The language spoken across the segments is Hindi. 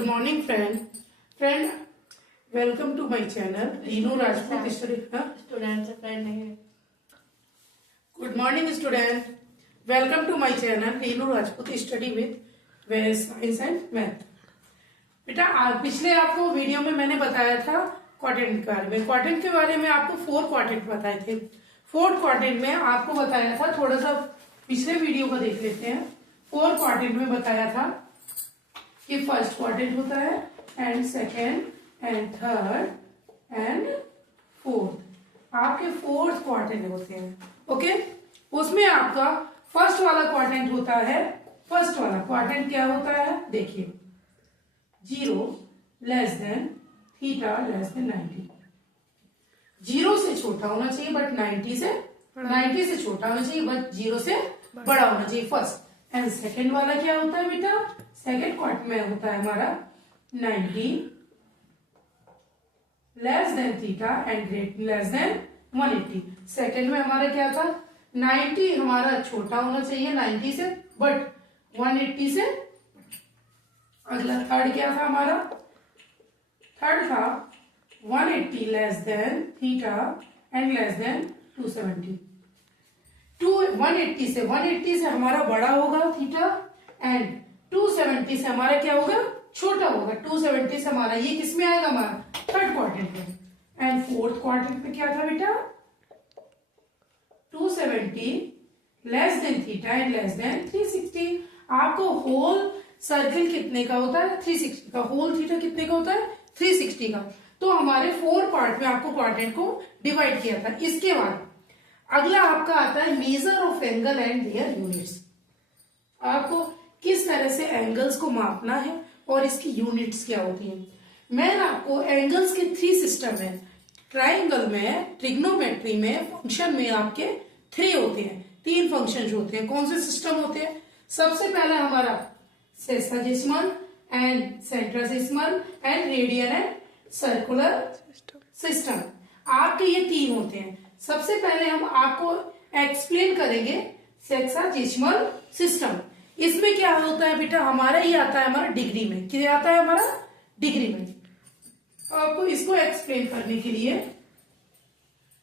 Good morning, friend. Friend, welcome to my channel. Reenu Rajput Study. Student से फ्रेंड नहीं है। Good morning, student. Welcome to my channel. Reenu Rajput Study with Science and Math. बेटा पिछले आपको वीडियो में मैंने बताया था क्वाड्रेंट के बारे में। क्वाड्रेंट के बारे में आपको 4 क्वाड्रेंट बताए थे। 4 क्वाड्रेंट में आपको बताया था, थोड़ा सा पिछले वीडियो को देख लेते हैं। 4 क्वाड्रेंट में बताया था कि फर्स्ट क्वाड्रेंट होता है and second and third and fourth. आपके 4th क्वाड्रेंट होते हैं। ओके, उसमें आपका फर्स्ट वाला क्वाड्रेंट होता है। फर्स्ट वाला क्वाड्रेंट क्या होता है, देखिए 0 less than theta less than 90। 0 से छोटा होना चाहिए बट 90 से छोटा होना चाहिए बट 0 से बड़ा होना चाहिए फर्स्ट। एंड सेकेंड वाला क्या होता है बेटा, सेकेंड क्वाड्रेंट में होता है हमारा 90 less than theta and great less than 180। Second में हमारा क्या था, 90 हमारा छोटा होना चाहिए 90 से बट 180 से। अगला थर्ड क्या था हमारा, थर्ड था 180 less than theta and less than 270। 180 से हमारा बड़ा होगा थीटा एंड 270 से हमारा क्या होगा, छोटा होगा। 270 से हमारा ये किस में आएगा, हमारा थर्ड क्वाड्रेंट में। एंड फोर्थ क्वाड्रेंट में क्या था बेटा, 270 less than theta and less than 360। आपको होल सर्किल कितने का होता है, 360 का। होल थीटा कितने का होता है, 360 का। तो हमारे 4 पार्ट में आपको क्वाड्रेंट को डिवाइड किया था। इसके बाद अगला आपका आता है measure of angle and their units. आपको किस तरह से एंगल्स को मापना है और इसकी यूनिट्स क्या होती हैं। मैं आपको एंगल्स के 3 सिस्टम है। ट्राइंगल में, ट्रिग्नोमेट्री में, फंक्शन में आपके 3 होते हैं, 3 फंक्शन होते हैं। कौन से सिस्टम होते हैं, सबसे पहला हमारा सेसाजिस्मल एंड सेंट्रोजिस्मल and radial and circular system. आपके ये 3 होते हैं। सबसे पहले हम आपको एक्सप्लेन करेंगे सेक्साजिस्मल सिस्टम। इसमें क्या होता है बेटा, हमारा ये आता है हमारा डिग्री में। क्या आता है हमारा, डिग्री में। आपको इसको एक्सप्लेन करने के लिए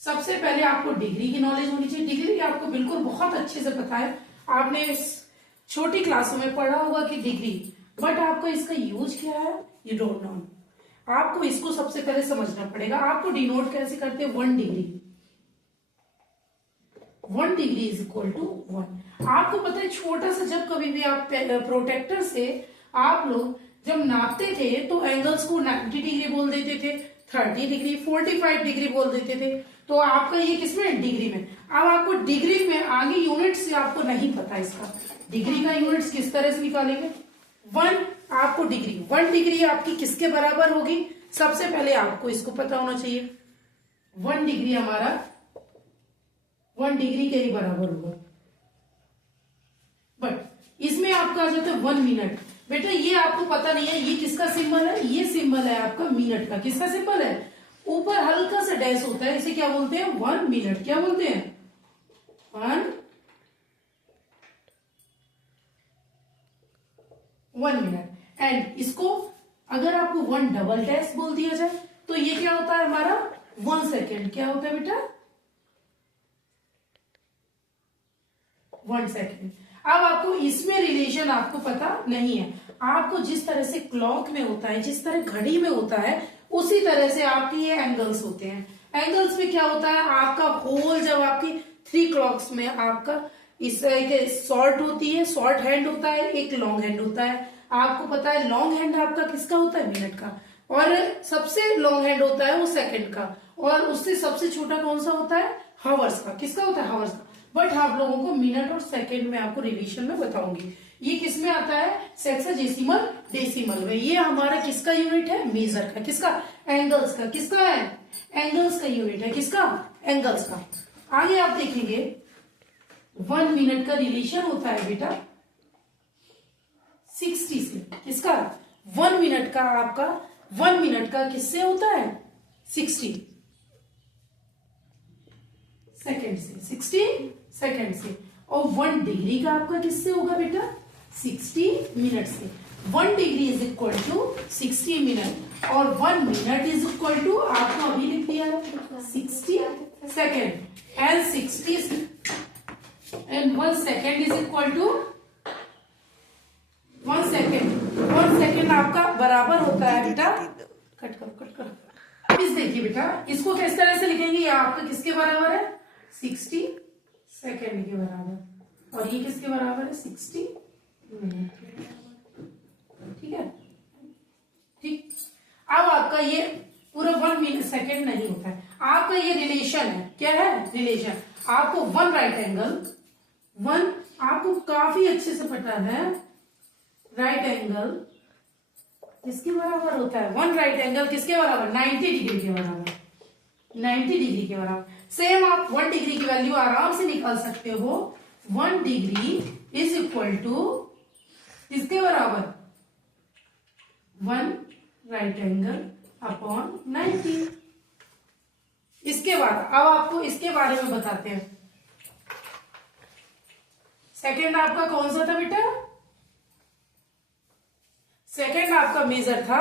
सबसे पहले आपको डिग्री की नॉलेज होनी चाहिए। डिग्री आपको बिल्कुल बहुत अच्छे से पता है, आपने छोटी क्लासों में पढ़ा होगा कि डिग्री, बट आपका इसका यूज क्या है यू डोंट नो। आपको इसको सबसे पहले समझना पड़ेगा। आपको डिनोट कैसे करते हैं, 1 degree. 1 degree is equal to 1। आपको पता है छोटा सा, जब कभी भी आप प्रोटेक्टर से आप लोग जब नापते थे तो एंगल्स को 90 डिग्री बोल देते थे, 30 डिग्री, 45 डिग्री बोल देते थे। तो आपका ये किसमें, डिग्री में। अब आपको डिग्री में आगे यूनिट्स आपको नहीं पता इसका, डिग्री का यूनिट्स किस तरह से निकालेंगे। 1 आपको डिग्री, 1 डिग्री आपकी किसके बराबर होगी, सबसे पहले आपको इसको पता होना चाहिए। 1 डिग्री हमारा 1 डिग्री के ही बराबर होगा। बट इसमें आपका आ जाता है 1 मिनट। बेटा ये आपको पता नहीं है, ये किसका सिंबल है, ये सिंबल है आपका मिनट का। किसका सिंबल है, ऊपर हल्का सा डैश होता है, इसे क्या बोलते हैं, 1 मिनट। क्या बोलते हैं, 1 मिनट। एंड इसको अगर आपको 1 डबल डैश बोल दिया जाए तो ये क्या होता है हमारा 1 सेकेंड। क्या होता है बेटा, 1 सेकेंड। अब आपको इसमें रिलेशन आपको पता नहीं है। आपको जिस तरह से क्लॉक में होता है, जिस तरह घड़ी में होता है, उसी तरह से आपके ये एंगल्स होते हैं। एंगल्स में क्या होता है, आपका होल जब आपकी 3 क्लॉक्स में आपका इस तरह के शॉर्ट होती है, शॉर्ट हैंड होता है, एक लॉन्ग हैंड होता है। आपको पता है लॉन्ग हैंड आपका किसका होता है, मिनट का। और सबसे लॉन्ग हैंड होता है वो सेकंड का। और उससे सबसे छोटा कौन सा होता है, हावर्स का। किसका होता है, हावर्स का। बट आप लोगों को मिनट और सेकंड में आपको रिलेशन में बताऊंगी। ये किसमें आता है, सेक्साजेसिमल डेसिमल में। ये हमारा किसका यूनिट है, मेजर का। किसका, एंगल्स का। किसका है, एंगल्स का यूनिट है। किसका, एंगल्स का। आगे आप देखेंगे 1 मिनट का रिलेशन होता है बेटा 60 से। किसका, 1 मिनट का आपका 1 मिनट का किससे होता है, 60 सेकेंड से। 60 सेकेंड से। और 1 डिग्री का आपका किससे होगा बेटा, 60 मिनट से। 1 degree is equal to 60 minute और 1 मिनट इज इक्वल टू आपको अभी लिख दिया है 60 second and 1 second is equal to 1 second आपका बराबर होता है बेटा, कट करो। अब इस देखिए बेटा, इसको किस तरह से लिखेंगे, ये आपका किसके बराबर है 60 सेकेंड के बराबर और ये किसके बराबर है 60 मिनट के बराबर। ठीक है, ठीक। अब आपका ये पूरा 1 मिनट सेकेंड नहीं होता है, आपका ये रिलेशन है, क्या है रिलेशन। आपको 1 राइट एंगल 1 आपको काफी अच्छे से पता है, राइट एंगल किसके बराबर होता है, 1 राइट एंगल किसके बराबर 90 डिग्री के बराबर, 90 डिग्री के बराबर। सेम आप 1 डिग्री की वैल्यू आराम से निकाल सकते हो, 1 डिग्री इज इक्वल टू किसके बराबर 1 राइट एंगल अपॉन 90। इसके बाद अब आपको इसके बारे में बताते हैं। सेकेंड आपका कौन सा था बेटा, सेकेंड आपका मेजर था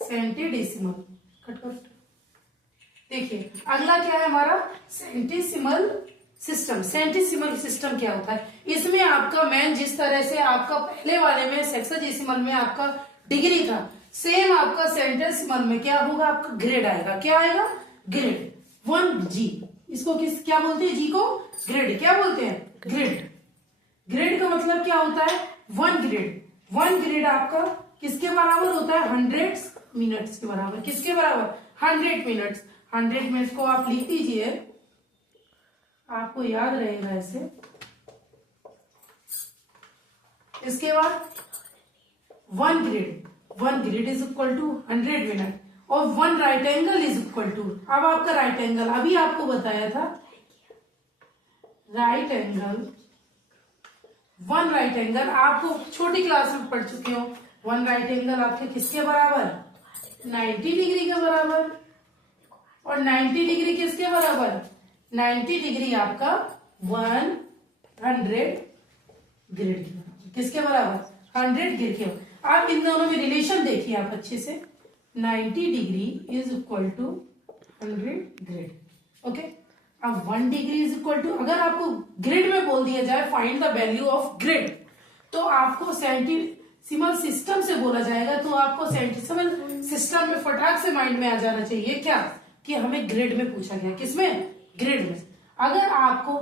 सेंटीडेसिमल। देखिए अगला क्या है हमारा सेंटीसिमल सिस्टम। सेंटीसिमल सिस्टम क्या होता है, इसमें आपका मैन जिस तरह से आपका पहले वाले में सेक्साडेसिमल में आपका डिग्री था, सेम आपका सेंटीसिमल में क्या होगा, आपका ग्रेड आएगा। क्या आएगा, ग्रेड 1 जी। इसको किस क्या बोलते हैं, जी को ग्रेड क्या बोलते हैं, ग्रेड। ग्रेड का मतलब क्या होता है, 1 ग्रेड। 1 ग्रेड आपका किसके बराबर होता है, 100 मिनट्स के बराबर। किसके बराबर, 100 मिनट्स। 100 मिनट्स को आप लिख दीजिए, आपको याद रहेगा ऐसे। इसके बाद 1 grade is equal to 100 minute और 1 right angle is equal to, अब आपका राइट एंगल अभी आपको बताया था, राइट एंगल 1 राइट एंगल आपको छोटी क्लास में पढ़ चुके हो। 1 राइट एंगल आपके किसके बराबर, 90 डिग्री के बराबर। और 90 डिग्री किसके बराबर, 90 डिग्री आपका 100 ग्रेड के बराबर। किसके बराबर, 100 ग्रेड के। आप इन दोनों में रिलेशन देखिए आप अच्छे से, 90 degree is equal to 100 grade. Okay, अब 1 डिग्री इज इक्वल टू, अगर आपको ग्रिड में बोल दिया जाए find the value of grid, तो आपको सेंटीसिमल सिस्टम से बोला जाएगा, तो आपको सेंटीसिमल सिस्टम में फटाक से माइंड में आ जाना चाहिए क्या, कि हमें ग्रिड में पूछा गया। किसमें, ग्रिड में। अगर आपको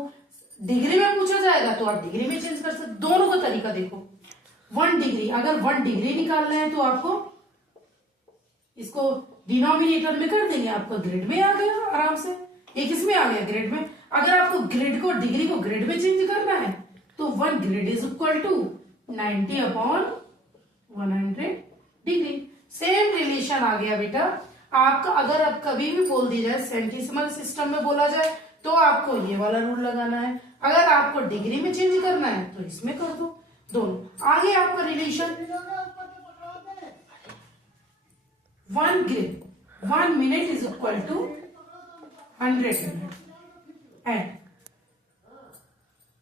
डिग्री में पूछा जाएगा तो आप डिग्री में चेंज कर सकते, दोनों का तरीका देखो। 1 डिग्री, अगर 1 डिग्री निकालना है तो आपको इसको डिनोमिनेटर में कर देंगे, आपको ग्रिड में आ गया आराम से। ये किसमें आ गया, ग्रेड में। अगर आपको ग्रेड को डिग्री को ग्रेड में चेंज करना है तो 1 grade is equal to 90 upon 100 degree. Same relation आ गया बेटा आपका। अगर आप कभी भी बोल दी जाए सेंटीसिमल सिस्टम में बोला जाए तो आपको ये वाला रूल लगाना है, अगर आपको डिग्री में चेंज करना है तो इसमें कर दो, दोनों। आगे आपका relation 1 grade 1 minute is equal to 100 minute and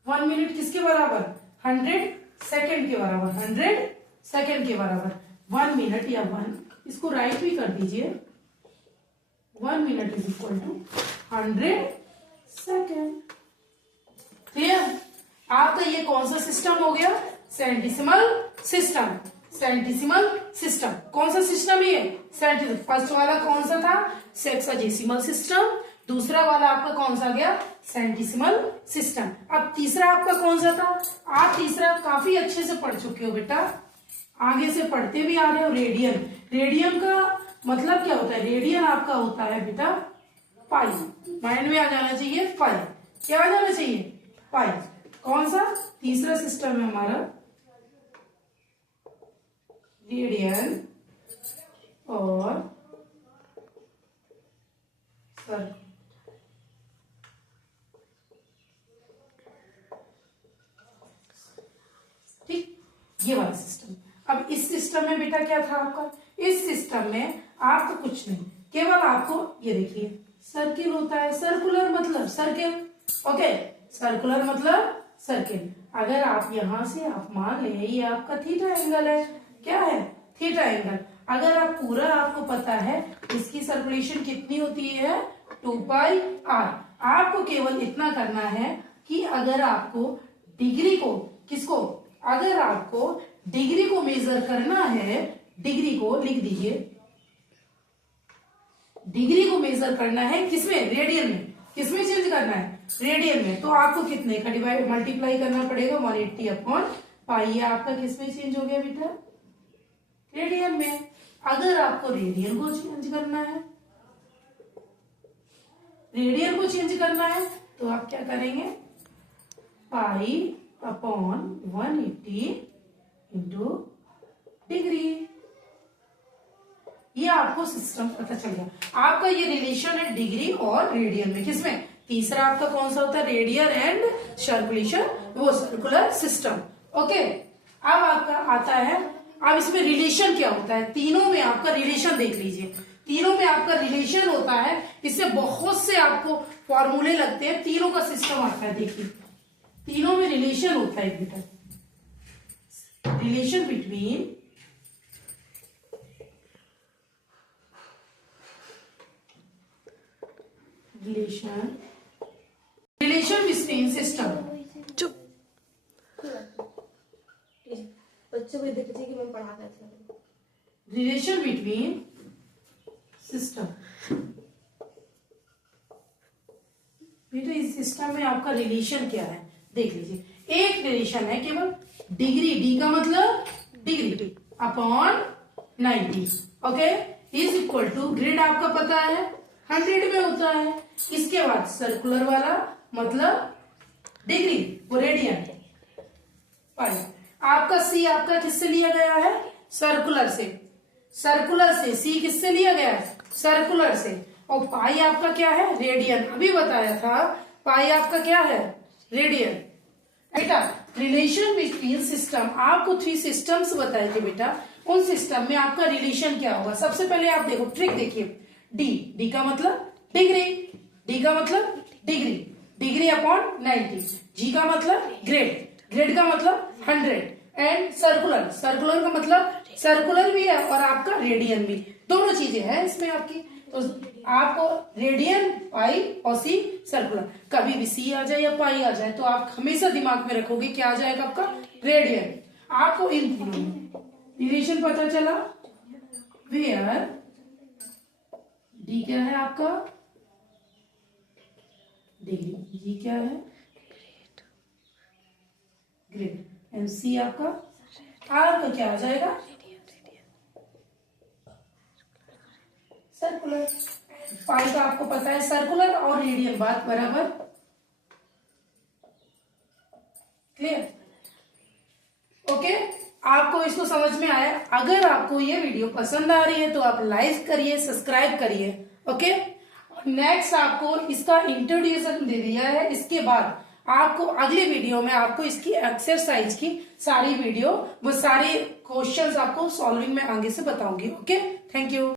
1 minute किसके बराबर, 100 सेकेंड के बराबर। 100 सेकेंड के बराबर 1 मिनट या 1, इसको राइट भी कर दीजिए, 1 minute is equal to 100 second. Clear. आपका ये कौन सा सिस्टम हो गया, सेंटीसिमल सिस्टम। सेंटीसिमल सिस्टम कौन सा सिस्टम है, सेंटीसिमल। फर्स्ट वाला कौन सा था, सेक्साडेसिमल सिस्टम। दूसरा वाला आपका कौन सा गया, सेंटीसिमल सिस्टम। अब तीसरा आपका कौन सा था, आप तीसरा काफी अच्छे से पढ़ चुके हो बेटा, आगे से पढ़ते भी आ रहे हो। रेडियन, रेडियन का मतलब क्या होता है, रेडियन आपका होता है बेटा पाई। माइंड में आ जाना चाहिए पाई, क्या आ जाना चाहिए, पाई। कौन सा, तीसरा सिस्टम है हमारा रेडियन और सर्कल। ठीक, ये वाला सिस्टम। अब इस सिस्टम में बेटा क्या था आपका, इस सिस्टम में आपका कुछ नहीं, केवल आपको ये देखिए सर्किल होता है। सर्कुलर मतलब सर्किल, ओके, सर्कुलर मतलब सर्किल। अगर आप यहां से आप मान लें ये आपका थीटा एंगल है, क्या है, थीटा एंगल। अगर आप पूरा आपको पता है इसकी सर्कुलेशन कितनी होती है, 2πr। आपको केवल इतना करना है कि अगर आपको डिग्री को, किसको, अगर आपको डिग्री को मेजर करना है, डिग्री को लिख दीजिए, डिग्री को मेजर करना है किसमें, रेडियन में। किसमें चेंज करना है, रेडियन में। तो आपको कितने का डिवाइड मल्टीप्लाई करना पड़ेगा, 180 अपॉन पाई। ये आपका किसमें चेंज हो गया बेटा, रेडियन में। अगर आपको रेडियन को चेंज करना है, रेडियन को चेंज करना है तो आप क्या करेंगे, पाई अपॉन 180 इंटू डिग्री। ये आपको सिस्टम पता चल गया। आपका ये रिलेशन है डिग्री और रेडियन में, किसमें, तीसरा आपका कौन सा होता है, रेडियन एंड सर्कुलेशन, वो सर्कुलर सिस्टम। ओके, अब आपका आता है, अब इसमें रिलेशन क्या होता है, तीनों में आपका रिलेशन देख लीजिए। तीनों में आपका रिलेशन होता है, इससे बहुत से आपको फॉर्मूले लगते हैं, तीनों का सिस्टम आता है। देखिए तीनों में रिलेशन होता है बेटा, relation between relation between system. बच्चों को देख लीजिए कि मैं पढ़ा कैसे हूँ। रिलेशन बिटवीन सिस्टम, बेटा इस सिस्टम में आपका रिलेशन क्या है देख लीजिए। एक रिलेशन है केवल डिग्री, डी का मतलब degree upon 90, okay, is equal to grade आपका पता है 100 में होता है। इसके बाद सर्कुलर वाला मतलब डिग्री, वो रेडियन पाई। आपका सी आपका किससे लिया गया है, सर्कुलर से, सर्कुलर से सी किससे लिया गया है, सर्कुलर से। और पाई आपका क्या है, रेडियन। अभी बताया था पाई आपका क्या है, रेडियन। बेटा रिलेशन बिटवीन सिस्टम, आपको 3 सिस्टम्स बताए थे बेटा, उन सिस्टम में आपका रिलेशन क्या होगा। सबसे पहले आप देखो ट्रिक देखिए, डी, डी का मतलब डिग्री, डी का मतलब डिग्री, डिग्री अपॉन 90, जी का मतलब ग्रेड, ग्रेड का मतलब 100, एंड सर्कुलर, सर्कुलर का मतलब सर्कुलर भी है और आपका रेडियन भी, दोनों चीजें हैं इसमें आपकी। तो आपको रेडियन पाई और सी सर्कुलर, कभी भी सी आ जाए या पाई आ जाए तो आप हमेशा दिमाग में रखोगे क्या आ जाएगा आपका, रेडियन। आपको इन तीनों में रिलेशन पता चला, वेयर डी क्या है आपका डिग्री, जी क्या है ग्रेड, एंड सी आपका, आर का क्या आ जाएगा सर्कुलर। पाई का आपको पता है सर्कुलर और रेडियन, बात बराबर क्लियर, ओके। आपको इसको समझ में आया। अगर आपको ये वीडियो पसंद आ रही है तो आप लाइक करिए, सब्सक्राइब करिए, ओके। नेक्स्ट आपको इसका इंट्रोड्यूशन दे दिया है, इसके बाद आपको अगले वीडियो में आपको इसकी एक्सरसाइज की सारी वीडियो, वो सारे क्वेश्चंस आपको सॉल्विंग में आगे से बताऊंगी, ओके। Thank you.